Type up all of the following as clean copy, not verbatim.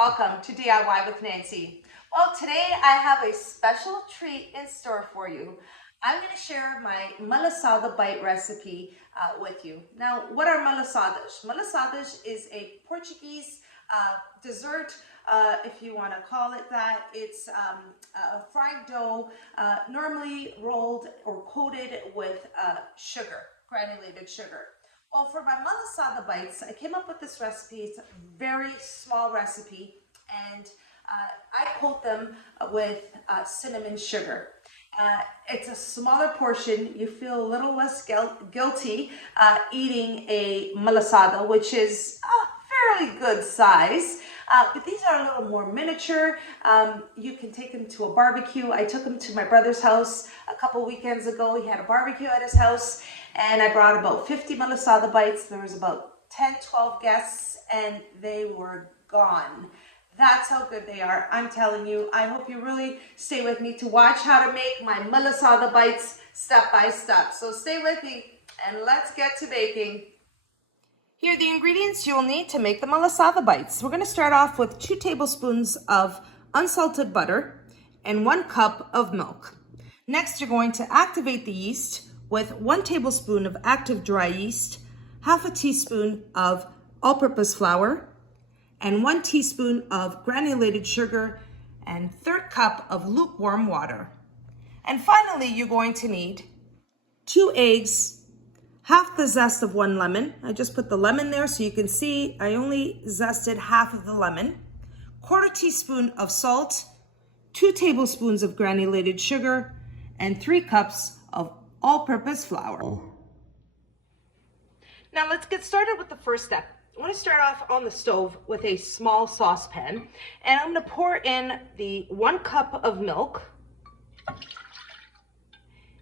welcome to DIY with Nancy. Well, today I have a special treat in store for you. I'm going to share my Malasada bite recipe with you. Now, what are Malasadas? Malasadas is a Portuguese dessert, if you want to call it that. It's a fried dough, normally rolled or coated with sugar, granulated sugar. Well, for my Malasada bites, I came up with this recipe. It's a very small recipe, and I coat them with cinnamon sugar. It's a smaller portion. You feel a little less guilty eating a Malasada, which is a fairly good size. But these are a little more miniature. You can take them to a barbecue. I took them to my brother's house a couple weekends ago. He had a barbecue at his house, and I brought about 50 Malasada bites. There was about 10, 12 guests, and they were gone. That's how good they are. I'm telling you. I hope you really stay with me to watch how to make my Malasada bites step by step. So stay with me, and let's get to baking. Here are the ingredients you'll need to make the Malasada bites. We're going to start off with 2 tablespoons of unsalted butter and 1 cup of milk. Next, you're going to activate the yeast with 1 tablespoon of active dry yeast, half a teaspoon of all-purpose flour, and 1 teaspoon of granulated sugar, and 1/3 cup of lukewarm water. And finally, you're going to need 2 eggs, half the zest of 1 lemon. I just put the lemon there so you can see I only zested half of the lemon, 1/4 teaspoon of salt, 2 tablespoons of granulated sugar, and 3 cups of all-purpose flour. Now let's get started with the first step. I'm going to start off on the stove with a small saucepan, and I'm going to pour in the 1 cup of milk.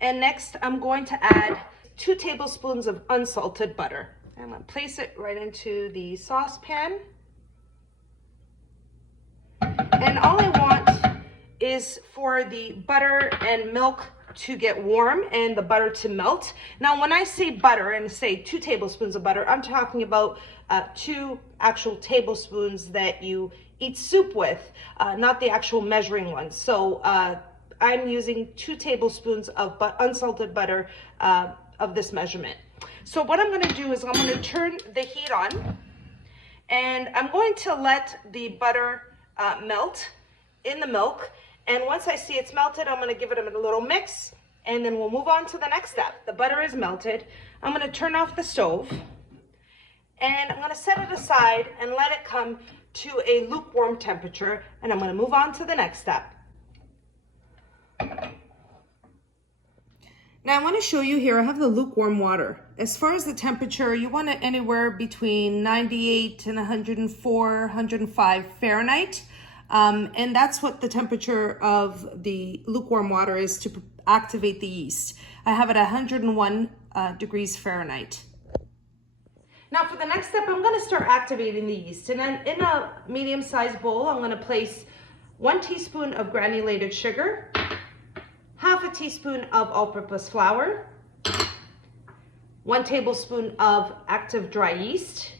And next I'm going to add 2 tablespoons of unsalted butter. I'm going to place it right into the saucepan. And all I want is for the butter and milk to get warm and the butter to melt. Now, when I say butter and say 2 tablespoons of butter, I'm talking about 2 actual tablespoons that you eat soup with, not the actual measuring ones. So I'm using 2 tablespoons of unsalted butter of this measurement. So what I'm going to do is I'm going to turn the heat on, and I'm going to let the butter melt in the milk. And once I see it's melted, I'm going to give it a little mix, and then we'll move on to the next step. The butter is melted. I'm going to turn off the stove, and I'm going to set it aside and let it come to a lukewarm temperature, and I'm going to move on to the next step. Now I want to show you here, I have the lukewarm water. As far as the temperature, you want it anywhere between 98 and 104, 105 Fahrenheit. And that's what the temperature of the lukewarm water is to activate the yeast. I have it at 101 degrees Fahrenheit. Now for the next step, I'm going to start activating the yeast. And then in a medium-sized bowl, I'm going to place 1 teaspoon of granulated sugar, half a teaspoon of all-purpose flour, 1 tablespoon of active dry yeast,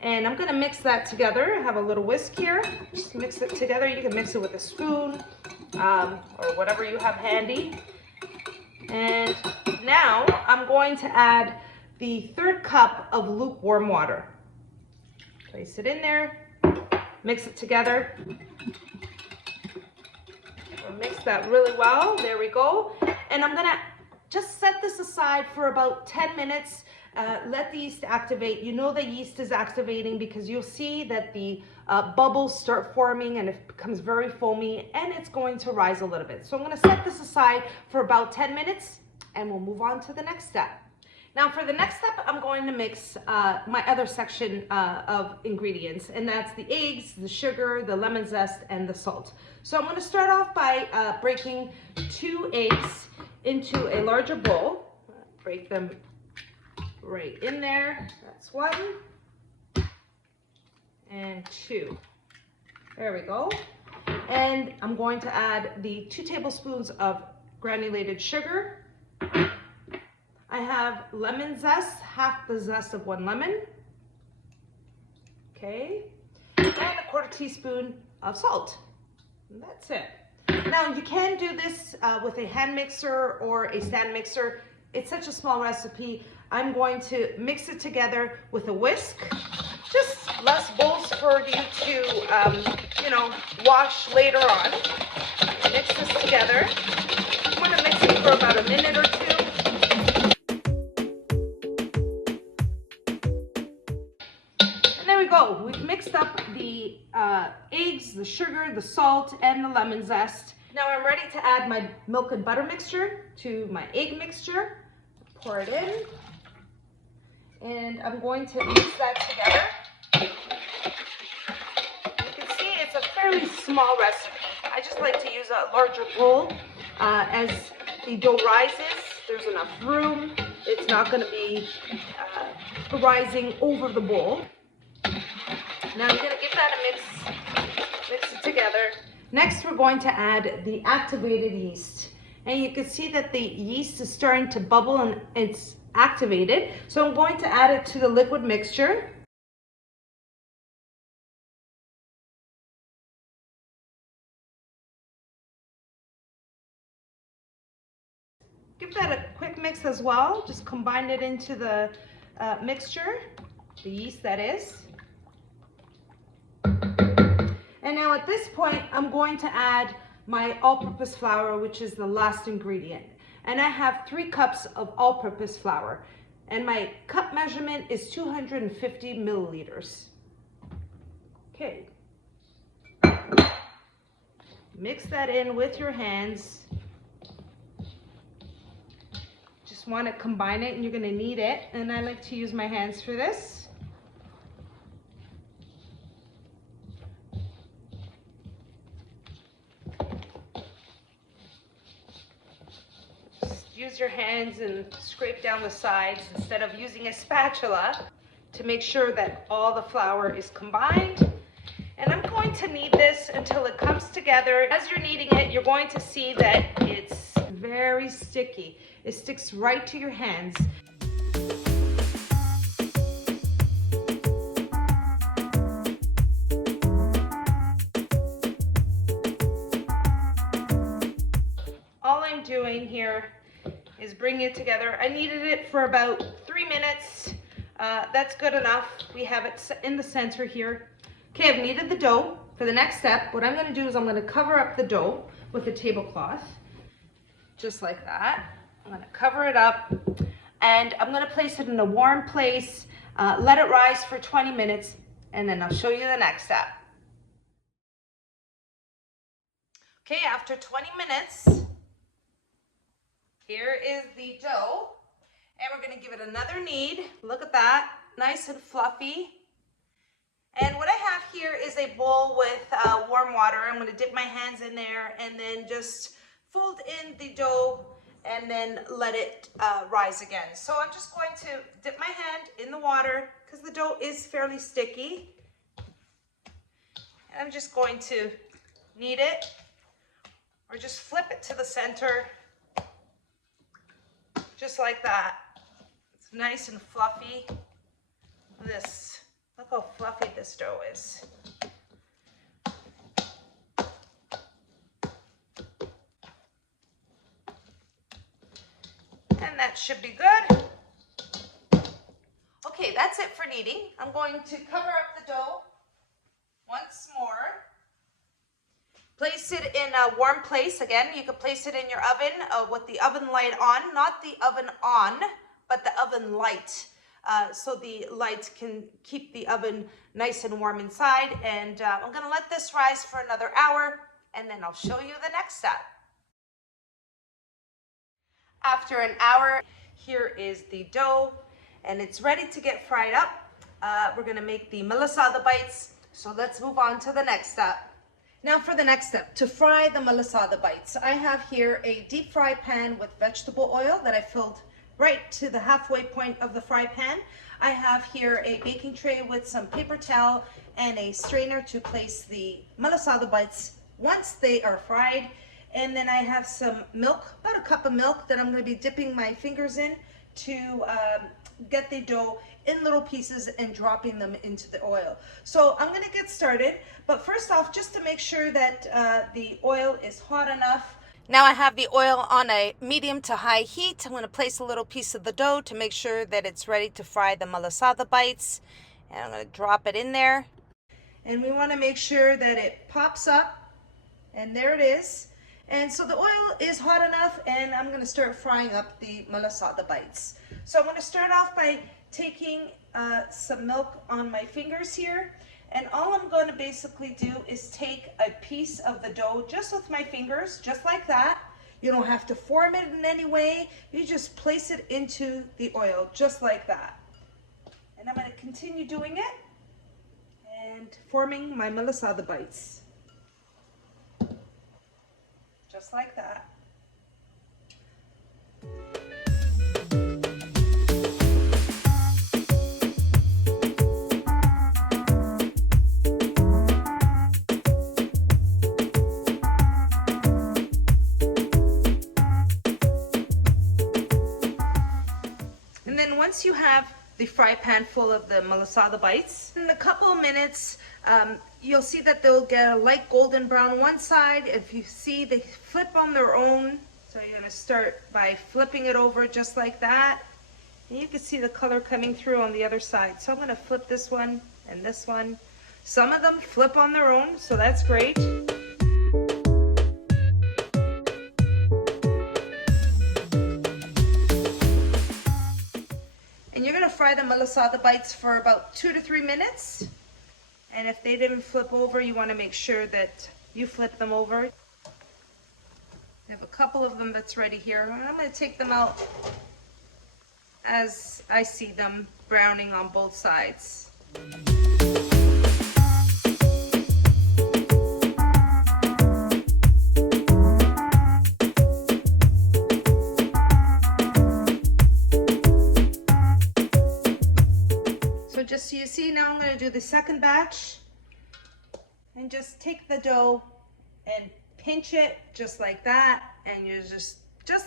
and I'm going to mix that together. I have a little whisk here. Just mix it together. You can mix it with a spoon or whatever you have handy. And now I'm going to add the 1/3 cup of lukewarm water. Place it in there, mix it together. Mix that really well. There we go. And I'm going to just set this aside for about 10 minutes. Let the yeast activate. You know the yeast is activating because you'll see that the bubbles start forming and it becomes very foamy, and it's going to rise a little bit. So I'm going to set this aside for about 10 minutes, and we'll move on to the next step. Now for the next step, I'm going to mix my other section of ingredients, and that's the eggs, the sugar, the lemon zest, and the salt. So I'm going to start off by breaking 2 eggs into a larger bowl. Break them right in there. That's 1 and 2. There we go. And I'm going to add the 2 tablespoons of granulated sugar. I have lemon zest, half the zest of 1 lemon. Okay. and a 1/4 teaspoon of salt. And that's it. Now you can do this with a hand mixer or a stand mixer. It's such a small recipe. I'm going to mix it together with a whisk. Just less bowls for you to, wash later on. Mix this together. I'm going to mix it for about a minute or two. And there we go. We've mixed up the eggs, the sugar, the salt, and the lemon zest. Now I'm ready to add my milk and butter mixture to my egg mixture. Pour it in. And I'm going to mix that together. You can see it's a fairly small recipe. I just like to use a larger bowl. As the dough rises, there's enough room. It's not going to be rising over the bowl. Now I'm going to give that a mix it together. Next, we're going to add the activated yeast. And you can see that the yeast is starting to bubble and it's activated. So I'm going to add it to the liquid mixture. Give that a quick mix as well. Just combine it into the mixture, the yeast that is. And now at this point, I'm going to add my all-purpose flour, which is the last ingredient. And I have 3 cups of all-purpose flour. And my cup measurement is 250 milliliters. Okay. Mix that in with your hands. Just want to combine it, and you're going to need it. And I like to use my hands for this. Use your hands and scrape down the sides instead of using a spatula to make sure that all the flour is combined. And I'm going to knead this until it comes together. As you're kneading it, you're going to see that it's very sticky. It sticks right to your hands. All I'm doing here is bring it together. I kneaded it for about 3 minutes. That's good enough. We have it in the center here. Okay, I've kneaded the dough. For the next step, what I'm going to do is I'm going to cover up the dough with a tablecloth, just like that. I'm going to cover it up, and I'm going to place it in a warm place, let it rise for 20 minutes, and then I'll show you the next step. Okay, after 20 minutes, here is the dough, and we're going to give it another knead. Look at that, nice and fluffy. And what I have here is a bowl with warm water. I'm going to dip my hands in there and then just fold in the dough and then let it rise again. So I'm just going to dip my hand in the water because the dough is fairly sticky. And I'm just going to knead it or just flip it to the center. Just like that. It's nice and fluffy. Look how fluffy this dough is. And that should be good. Okay, that's it for kneading. I'm going to cover up the dough once more. Place it in a warm place. Again, you can place it in your oven with the oven light on, not the oven on, but the oven light. So the light can keep the oven nice and warm inside. And I'm going to let this rise for another hour, and then I'll show you the next step. After an hour, here is the dough, and it's ready to get fried up. We're going to make the Malasada bites. So let's move on to the next step. Now for the next step, to fry the Malasada bites, I have here a deep fry pan with vegetable oil that I filled right to the halfway point of the fry pan. I have here a baking tray with some paper towel and a strainer to place the Malasada bites once they are fried. And then I have some milk, about a cup of milk that I'm going to be dipping my fingers in to get the dough in little pieces and dropping them into the oil. So I'm gonna get started, but first off, just to make sure that the oil is hot enough. Now I have the oil on a medium to high heat. I'm gonna place a little piece of the dough to make sure that it's ready to fry the malasada bites. And I'm gonna drop it in there. And we wanna make sure that it pops up, and there it is. And so the oil is hot enough, and I'm gonna start frying up the malasada bites. So I'm gonna start off by taking some milk on my fingers here, and all I'm going to basically do is take a piece of the dough just with my fingers, just like that. You don't have to form it in any way. You just place it into the oil just like that. And I'm going to continue doing it and forming my malasada bites just like that. Once you have the fry pan full of the malasada bites, in a couple of minutes, you'll see that they'll get a light golden brown one side. If you see, they flip on their own. So you're gonna start by flipping it over just like that. And you can see the color coming through on the other side. So I'm gonna flip this one and this one. Some of them flip on their own, so that's great. And you're gonna fry the malasada bites for about 2 to 3 minutes. And if they didn't flip over, you wanna make sure that you flip them over. I have a couple of them that's ready here. And I'm gonna take them out as I see them browning on both sides. Just so you see, now I'm going to do the second batch and just take the dough and pinch it just like that, and you're just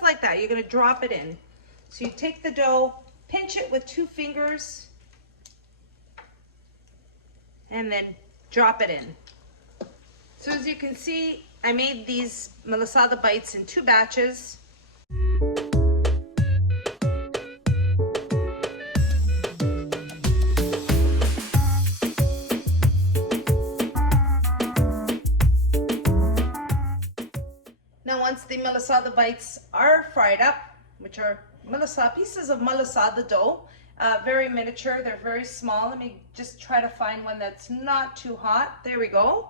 like that, you're going to drop it in. So you take the dough, pinch it with 2 fingers, and then drop it in. So as you can see, I made these malasada bites in 2 batches. Once the malasada bites are fried up, which are pieces of malasada dough, very miniature, they're very small. Let me just try to find one that's not too hot. There we go.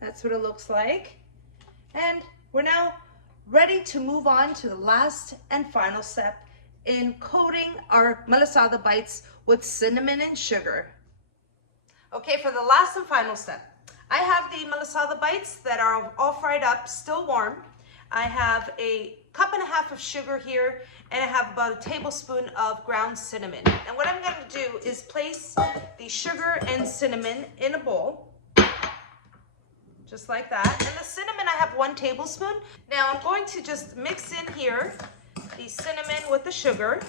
That's what it looks like. And we're now ready to move on to the last and final step in coating our malasada bites with cinnamon and sugar. Okay, for the last and final step, I have the malasada bites that are all fried up, still warm. I have a 1.5 cups of sugar here, and I have about 1 tablespoon of ground cinnamon. And what I'm going to do is place the sugar and cinnamon in a bowl, just like that. And the cinnamon, I have 1 tablespoon. Now I'm going to just mix in here the cinnamon with the sugar,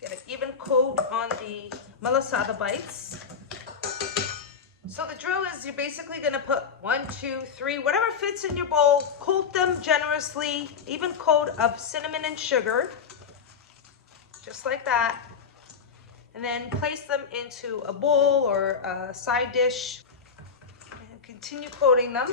get an even coat on the malasada bites. So the drill is you're basically going to put 1, 2, 3, whatever fits in your bowl, coat them generously, even coat of cinnamon and sugar, just like that. And then place them into a bowl or a side dish and continue coating them.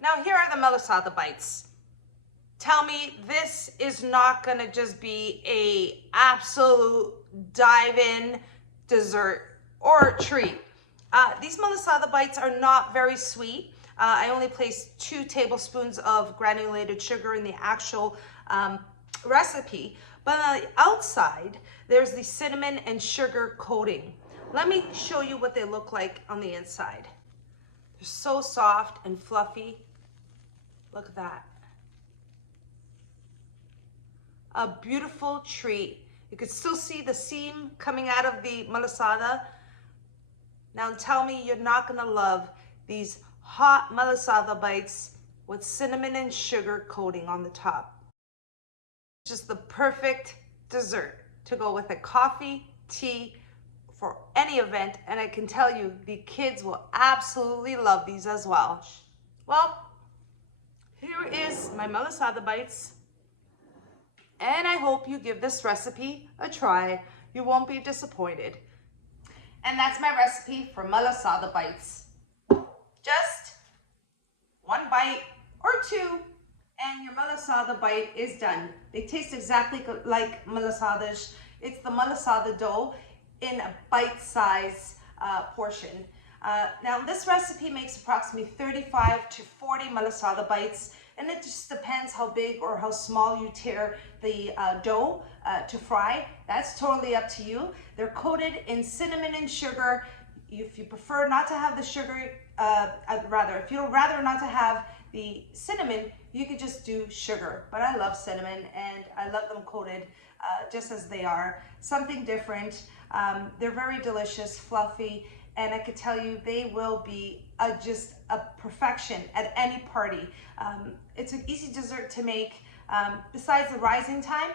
Now here are the malasada bites. Tell me this is not gonna just be a absolute dive-in dessert or treat. These malasada bites are not very sweet. I only placed 2 tablespoons of granulated sugar in the actual recipe, but on the outside, there's the cinnamon and sugar coating. Let me show you what they look like on the inside. They're so soft and fluffy. Look at that. A beautiful treat You could still see the seam coming out of the malasada. Now tell me you're not gonna love these hot malasada bites with cinnamon and sugar coating on the top. Just the perfect dessert to go with a coffee, tea, for any event, and I can tell you the kids will absolutely love these as well. Well, here is my malasada bites, and I hope you give this recipe a try. You won't be disappointed. And that's my recipe for malasada bites. Just one bite or two, and your malasada bite is done. They taste exactly like malasadas. It's the malasada dough in a bite-sized portion. Now this recipe makes approximately 35 to 40 malasada bites, and it just depends how big or how small you tear the dough to fry. That's totally up to you. They're coated in cinnamon and sugar. If you prefer not to have the sugar, if you'd rather not to have the cinnamon, you could just do sugar. But I love cinnamon, and I love them coated just as they are. Something different. They're very delicious, fluffy, and I could tell you they will be just a perfection at any party. It's an easy dessert to make. Besides the rising time,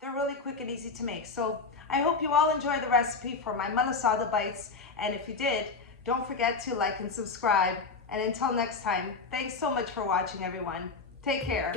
they're really quick and easy to make. So I hope you all enjoy the recipe for my malasada bites, and if you did, don't forget to like and subscribe. And until next time, thanks so much for watching, everyone. Take care.